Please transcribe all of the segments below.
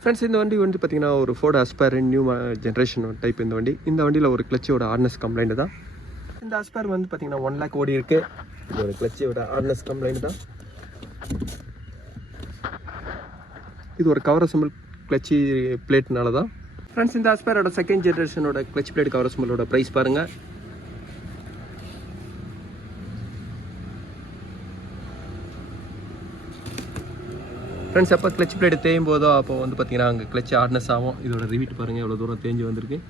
Friends இந்த வண்டி வந்து பார்த்திங்கன்னா ஒரு Ford aspire new generation type இந்த வண்டியில் ஒரு கிளச்சோட ஹார்ட்னஸ் கம்ப்ளைண்ட் தான். இந்த அஸ்பயர் வந்து பார்த்திங்கன்னா 1 lakh ஓடி இருக்குது. இது ஒரு கிளச்சோட ஹார்ட்னஸ் கம்ப்ளைண்ட் தான். இது ஒரு கவர் அசம்பிள் கிளச்சி பிளேட்னால தான். ஃப்ரெண்ட்ஸ் இந்த அஸ்பயரோட செகண்ட் ஜென்ரேஷனோட கிளச் பிளேட் கவர் அசம்பிளோட ப்ரைஸ் பாருங்கள். ஃப்ரெண்ட்ஸ் எப்போ கிளச் பிளேட் தேயும் போதோ அப்போ வந்து பார்த்தீங்கன்னா அங்கே கிளச் ஹார்ட்னஸ் ஆகும். இதோட ரிவீட் பாருங்கள் எவ்வளோ தூரம் தேஞ்சு வந்திருக்கு.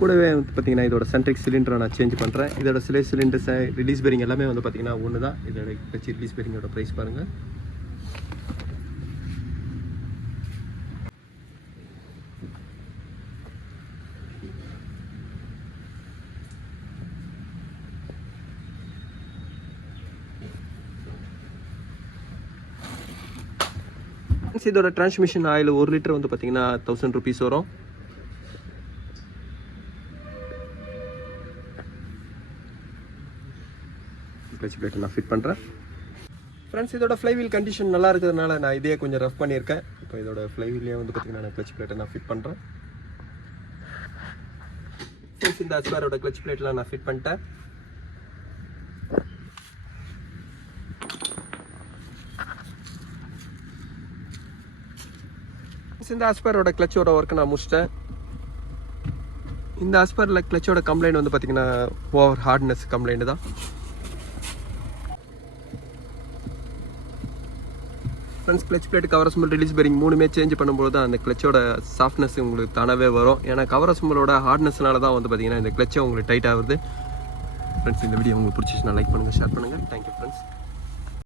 கூடவே வந்து பார்த்திங்கன்னா இதோட சென்ட்ரிக் சிலிண்டரை நான் சேஞ்ச் பண்ணுறேன். இதோட சிலிண்டர்ஸ் ரிலீஸ் பேரிங் எல்லாமே வந்து பார்த்திங்கன்னா ஒன்று தான். இதோட கிளச் ரிலீஸ் பேரிங்கோட ப்ரைஸ் பாருங்கள். இதோட டிரான்ஸ்மிஷன் ஆயில் 1 லிட்டர் வந்து பார்த்திங்கன்னா 1000 rupees வரும். கிளச் பிளேட்டை நான் ஃபிட் பண்ணுறேன். ஃப்ரெண்ட்ஸ் இதோட ஃப்ளைவீல் கண்டிஷன் நல்லா இருக்கிறதுனால நான் இதே கொஞ்சம் ரஃப் பண்ணியிருக்கேன். இப்போ இதோட ஃப்ளைவீல்லே வந்து பார்த்திங்கன்னா நான் கிளச் பிளேட்டை நான் ஃபிட் பண்ணுறேன். ஃப்ரெண்ட்ஸ் இந்த அஸ்பயரோட கிளச் பிளேட்லாம் நான் ஃபிட் பண்ணிட்டேன். இந்த அஸ்பயரோட கிளச்சோட ஒர்க்கை நான் முடிச்சிட்டேன். இந்த அஸ்பயரில் கிளச்சோட கம்ப்ளைண்ட் வந்து பார்த்திங்கன்னா ஓவர் ஹார்ட்னஸ் கம்ப்ளைண்ட் தான். Friends clutch plate cover assemble release bearing 3மே சேஞ்ச் பண்ணும்போது தான் அந்த கிளச்சோட சாஃப்ட்னஸ் உங்களுக்கு தானாகவே வரும். ஏன்னா கவர் அசம்பிளோட ஹார்ட்னஸ்னால தான் வந்து பார்த்திங்கன்னா இந்த கிளச்சை உங்களுக்கு டைட் ஆகுது. ஃப்ரெண்ட்ஸ் இந்த வீடியோ உங்களுக்கு பிடிச்சிச்சுன்னா லைக் பண்ணுங்கள், ஷேர் பண்ணுங்கள். Thank you friends.